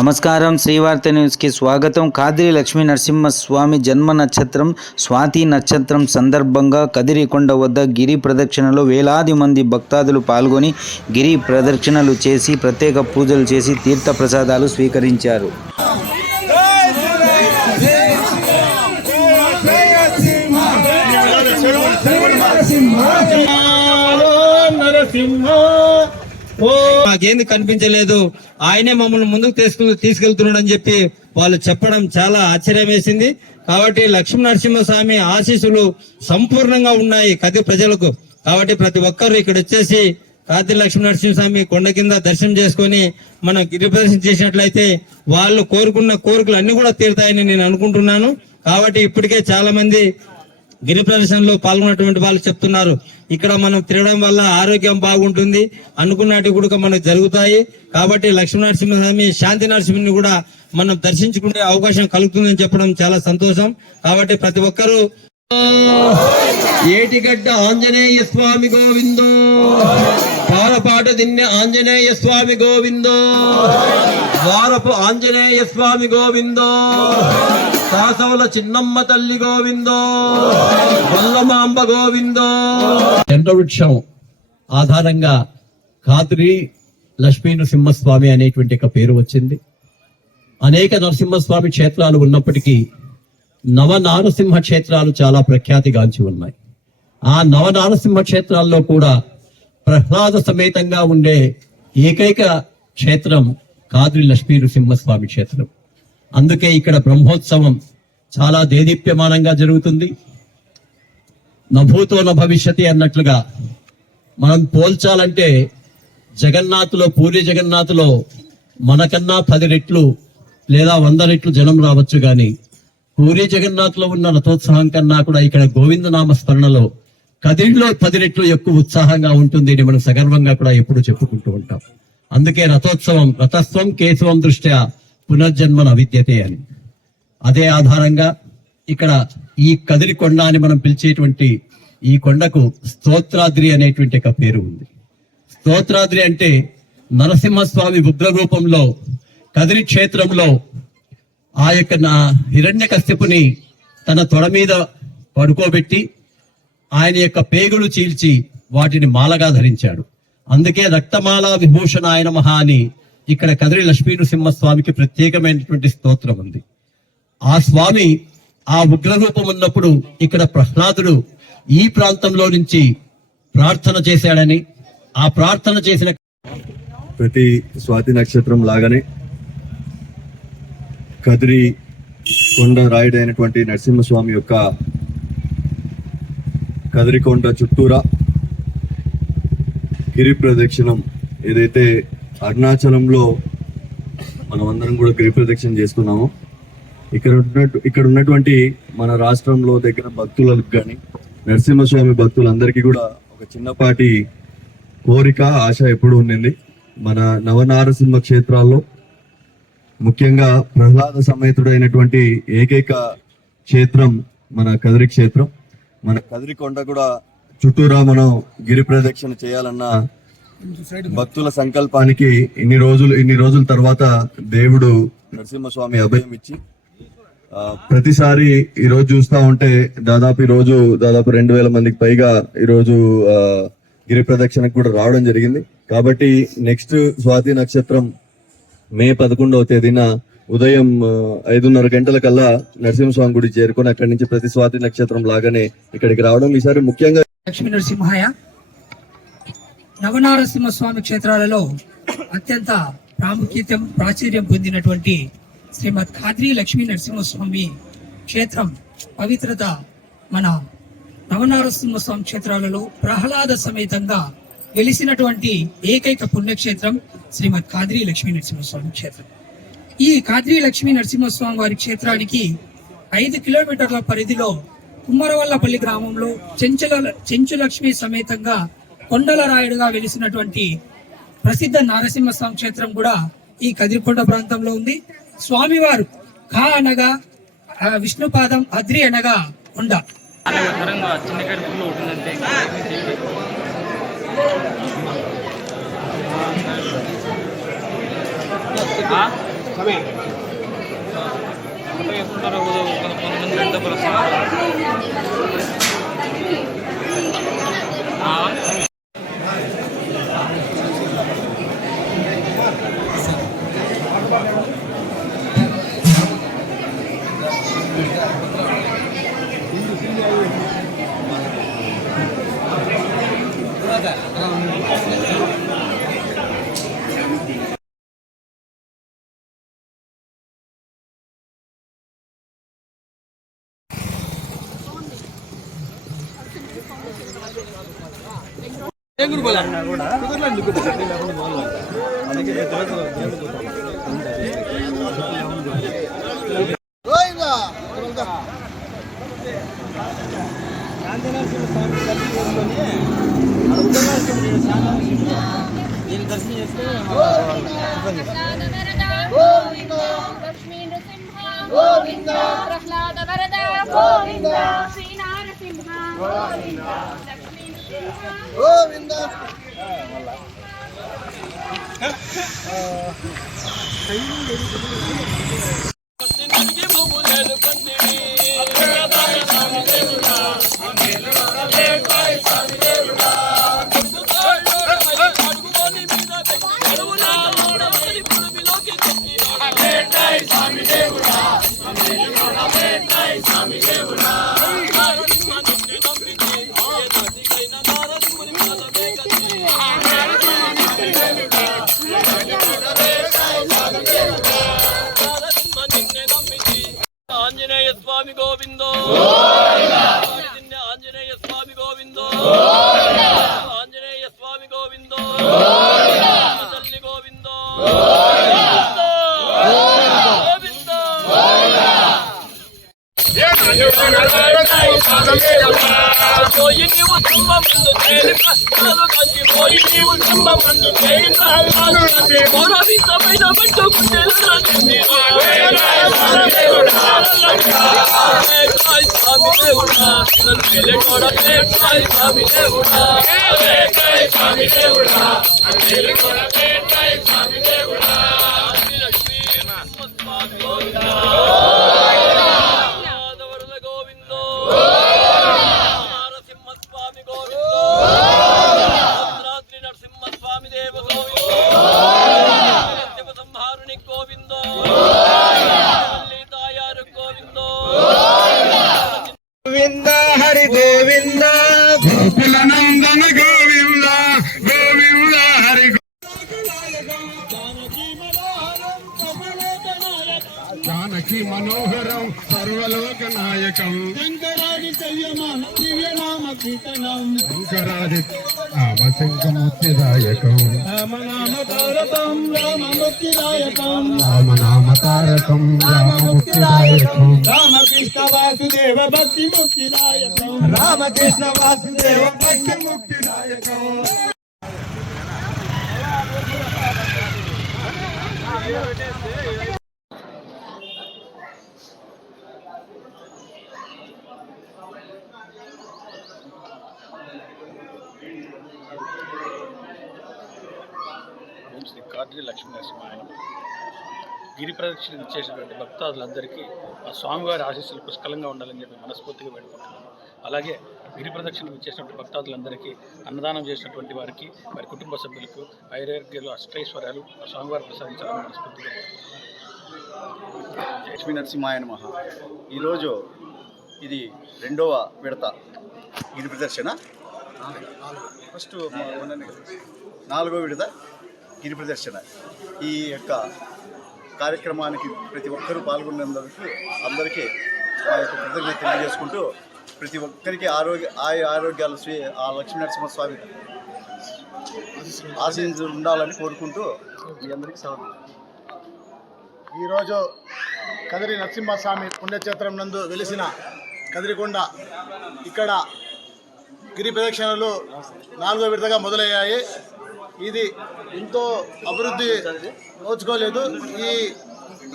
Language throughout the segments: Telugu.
నమస్కారం, శ్రీవార్త న్యూస్కి స్వాగతం. కాద్రి లక్ష్మీ నరసింహస్వామి జన్మ నక్షత్రం స్వాతి నక్షత్రం సందర్భంగా కదిరికొండ వద్ద గిరి ప్రదక్షిణలో వేలాది మంది భక్తాదులు పాల్గొని గిరి ప్రదక్షిణలు చేసి ప్రత్యేక పూజలు చేసి తీర్థ ప్రసాదాలు స్వీకరించారు. మాకేంది కనిపించలేదు, ఆయనే మమ్మల్ని ముందుకు తీసుకెళ్తున్నాడు అని చెప్పి వాళ్ళు చెప్పడం చాలా ఆశ్చర్యం వేసింది. కాబట్టి లక్ష్మీ నరసింహస్వామి ఆశీస్సులు సంపూర్ణంగా ఉన్నాయి కదిరి ప్రజలకు. కాబట్టి ప్రతి ఒక్కరు ఇక్కడ వచ్చేసి కాద్రి లక్ష్మీ నరసింహస్వామి కొండ కింద దర్శనం చేసుకొని మనం గిరి ప్రదర్శన చేసినట్లయితే వాళ్ళు కోరుకున్న కోరికలు అన్ని కూడా తీరుతాయని నేను అనుకుంటున్నాను. కాబట్టి ఇప్పటికే చాలా మంది గిరి ప్రదర్శనలో పాల్గొన్నటువంటి వాళ్ళు చెప్తున్నారు, ఇక్కడ మనం తిరగడం వల్ల ఆరోగ్యం బాగుంటుంది, అనుకున్నట్టు కూడా మనకు జరుగుతాయి. కాబట్టి లక్ష్మీ నరసింహస్వామి శాంతి నరసింహుని కూడా మనం దర్శించుకునే అవకాశం కలుగుతుందని చెప్పడం చాలా సంతోషం. కాబట్టి ప్రతి ఒక్కరూ ఏటిగడ్డ ఆంజనేయ స్వామి గోవిందో, పారపాట దిన్నె ఆంజనేయ స్వామి గోవిందో, వారపు ఆంజనేయ స్వామి గోవిందో, కాసవుల చిన్నమ్మ తల్లి గోవిందో, వల్లమాంబ గోవిందో. చంద్రవృక్షం ఆధారంగా కాద్రి లక్ష్మీ నరసింహస్వామి అనేటువంటి ఒక పేరు వచ్చింది. అనేక నరసింహస్వామి క్షేత్రాలు ఉన్నప్పటికీ నవనారసింహ క్షేత్రాలు చాలా ప్రఖ్యాతిగాంచి ఉన్నాయి. ఆ నవనారసింహ క్షేత్రాల్లో కూడా ప్రహ్లాద సమేతంగా ఉండే ఏకైక క్షేత్రం కాద్రి లక్ష్మీ నరసింహస్వామి క్షేత్రం. అందుకే ఇక్కడ బ్రహ్మోత్సవం చాలా దేదీప్యమానంగా జరుగుతుంది. నభూతో న భవిష్యతి అన్నట్లుగా మనం పోల్చాలంటే జగన్నాథులో, పూరి జగన్నాథులో మనకన్నా 10 రెట్లు లేదా 100 రెట్లు జనం రావచ్చు, కానీ పూరి జగన్నాథ్లో ఉన్న రథోత్సవం కన్నా కూడా ఇక్కడ గోవిందనామ స్మరణలో కదిరిలో 10 రెట్లు ఎక్కువ ఉత్సాహంగా ఉంటుంది అని మనం సగర్వంగా కూడా ఎప్పుడు చెప్పుకుంటూ ఉంటాం. అందుకే రథోత్సవం రథస్వం కేశవం దృష్ట్యా పునర్జన్మన అవిద్యతే అని. అదే ఆధారంగా ఇక్కడ ఈ కదిరి కొండ అని మనం పిలిచేటువంటి ఈ కొండకు స్తోత్రాద్రి అనేటువంటి ఒక పేరు ఉంది. స్తోత్రాద్రి అంటే నరసింహస్వామి ఉగ్ర రూపంలో కదిరి క్షేత్రంలో ఆ యొక్క హిరణ్యకశ్యపుని తన తొడ మీద పడుకోబెట్టి ఆయన యొక్క పేగులు చీల్చి వాటిని మాలగా ధరించాడు. అందుకే రక్తమాల విభూషణాయ నమః అని ఇక్కడ కదిరి లక్ష్మీ నరసింహస్వామికి ప్రత్యేకమైనటువంటి స్తోత్రం ఉంది. ఆ స్వామి ఆ ఉగ్ర రూపం ఉన్నప్పుడు ఇక్కడ ప్రహ్లాదుడు ఈ ప్రాంతంలో నుంచి ప్రార్థన చేశాడని, ఆ ప్రార్థన చేసిన ప్రతి స్వాతి నక్షత్రం లాగానే కదిరి కొండ రాయుడైనటువంటి నరసింహస్వామి యొక్క కదిరికొండ చుట్టూరా గిరి ప్రదక్షిణం ఏదైతే అరుణాచలంలో మనం అందరం కూడా గిరి ప్రదక్షిణ చేస్తున్నామో, ఇక్కడ ఉన్నటువంటి మన రాష్ట్రంలో దగ్గర భక్తులకు కానీ నరసింహస్వామి భక్తులందరికీ కూడా ఒక చిన్నపాటి కోరిక, ఆశ ఎప్పుడు ఉండింది. మన నవనారసింహ క్షేత్రాల్లో ముఖ్యంగా ప్రహ్లాద సమేతుడైనటువంటి ఏకైక క్షేత్రం మన కదిరి క్షేత్రం. మన కదిరి కొండ కూడా చుట్టూరా మనం గిరి ప్రదక్షిణ చేయాలన్న భక్తుల సంకల్పానికి ఇన్ని రోజుల తర్వాత దేవుడు నరసింహస్వామి అభయం ఇచ్చి ప్రతిసారి ఈ రోజు చూస్తా ఉంటే దాదాపు 2000 మందికి పైగా ఈరోజు గిరి ప్రదక్షిణకు కూడా రావడం జరిగింది. కాబట్టి నెక్స్ట్ స్వాతి నక్షత్రం మే 11వ తేదీన ఉదయం 5:30 గంటలకల్లా నరసింహస్వామి గుడి చేరుకొని అక్కడి నుంచి ప్రతి స్వాతి నక్షత్రం లాగానే ఇక్కడికి రావడం. ఈసారి ముఖ్యంగా లక్ష్మీ నరసింహాయ నవనారసింహ స్వామి క్షేత్రాలలో అత్యంత ప్రాచుర్యం పొందినటువంటి శ్రీమద్ కాద్రి లక్ష్మీ నరసింహస్వామి క్షేత్రం పవిత్రత మన నవనారసింహ స్వామి క్షేత్రాలలో ప్రహ్లాద సమేతంగా వెలిసినటువంటి ఏకైక పుణ్యక్షేత్రం శ్రీమద్ కాద్రి లక్ష్మీ నరసింహస్వామి క్షేత్రం. ఈ కాద్రి లక్ష్మీ నరసింహస్వామి వారి క్షేత్రానికి 5 కిలోమీటర్ల పరిధిలో కుమ్మరవల్లపల్లి గ్రామంలో చెంచు లక్ష్మి సమేతంగా కొండల రాయుడుగా వెలిసినటువంటి ప్రసిద్ధ నారసింహస్వామి క్షేత్రం కూడా ఈ కదిరికొండ ప్రాంతంలో ఉంది. స్వామివారు కా అనగా విష్ణుపాదం, అద్రి అనగా కొండ. లక్ష్మీ నృసింహ గోవింద ప్రహ్లాద వరద గోవింద శ్రీ నారసింహ గోవింద లక్ష్మీ నృసింహ గోవింద ఆంజనేయ స్వామి గోవిందో ఆంజనేయ స్వామి గోవిందో ఆంజనేయ స్వామి గోవిందో తల్లి గోవిందో పోయి నీవు సింహమందు పోయి నీవు సింహమందు పౌరవింతమైన పట్టుకుంటే స్వామి దేవుడా స్వామి దేవుడా స్వామి దేవుడా లక్ష్మీ స్వామి గోవిందా గోవిందో నరసింహస్వామి గోవిందో భద్రాద్రి నరసింహస్వామి దేవ గోవిందో సంహారుని గోవిందో తాయారు గోవిందో గోవింద హరి గోవింద గోకుల నందన గోవింద గోవింద హరి జానకి మనోహరం సర్వలోక నాయకం శంకరాది దివ్యనామ కీర్తనం శంకరాది నామశంకముక్తిదాయకం రామనామ తారకం రామముక్తిదాయకం రామనామ తారకం రామముక్తిదాయకం రామకృష్ణ వాసుదేవ భక్తి ముక్తిదాయకం రామకృష్ణ వాసుదేవ భక్తి ముక్తిదాయకం శ్రీ కాద్రి లక్ష్మీ నరసింహాయనం. గిరి ప్రదక్షిణ ఇచ్చేసినటువంటి భక్తాదులందరికీ ఆ స్వామివారి ఆశీస్సులు పుష్కలంగా ఉండాలని చెప్పి మనస్ఫూర్తిగా వేడుకుంటున్నాను. అలాగే గిరి ప్రదక్షిణ ఇచ్చేసినటువంటి భక్తాదులందరికీ అన్నదానం చేసినటువంటి వారికి వారి కుటుంబ సభ్యులకు ఐరోగ్యాలు అష్టైశ్వర్యాలు ఆ స్వామివారి ప్రసాదించాలని మనస్ఫూర్తిగా లక్ష్మీ నరసింహాయ నమః. ఈరోజు ఇది 2వ విడత గిరి ప్రదర్శన. ఫస్ట్ 4వ విడత గిరి ప్రదర్శన. ఈ యొక్క కార్యక్రమానికి ప్రతి ఒక్కరూ పాల్గొన్నందుకు అందరికీ మా యొక్క కృతజ్ఞత తెలియజేసుకుంటూ ప్రతి ఒక్కరికి ఆరోగ్యాలు ఆ లక్ష్మీ నరసింహస్వామి ఆశీస్సులు ఉండాలని కోరుకుంటూ మీ అందరికీ సెలవు. ఈరోజు కదిరి నరసింహస్వామి పుణ్యక్షేత్రం నందు వెలిసిన కదిరికొండ ఇక్కడ గిరి ప్రదక్షిణలు 4వ విడతగా మొదలయ్యాయి. ఇది ఎంతో అభివృద్ధి నోచుకోలేదు. ఈ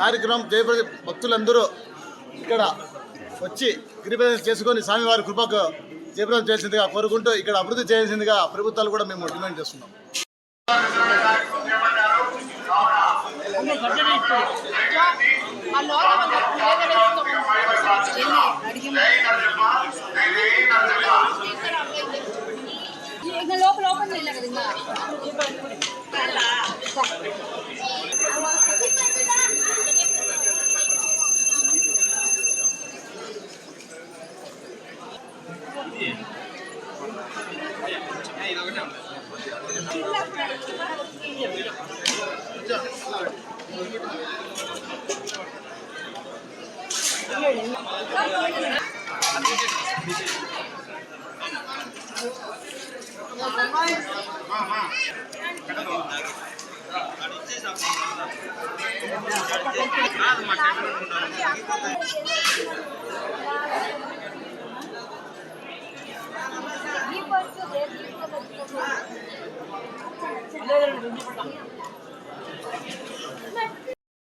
కార్యక్రమం భక్తులందరూ ఇక్కడ వచ్చి గిరి ప్రదక్షిణ చేసుకొని స్వామివారి కృపకు జయప్రదం చేసిందిగా కోరుకుంటూ ఇక్కడ అభివృద్ధి చేయాల్సిందిగా ప్రభుత్వాలు కూడా మేము డిమాండ్ చేస్తున్నాం. లోపల ఓపెన్ చేయలే కదా ఈ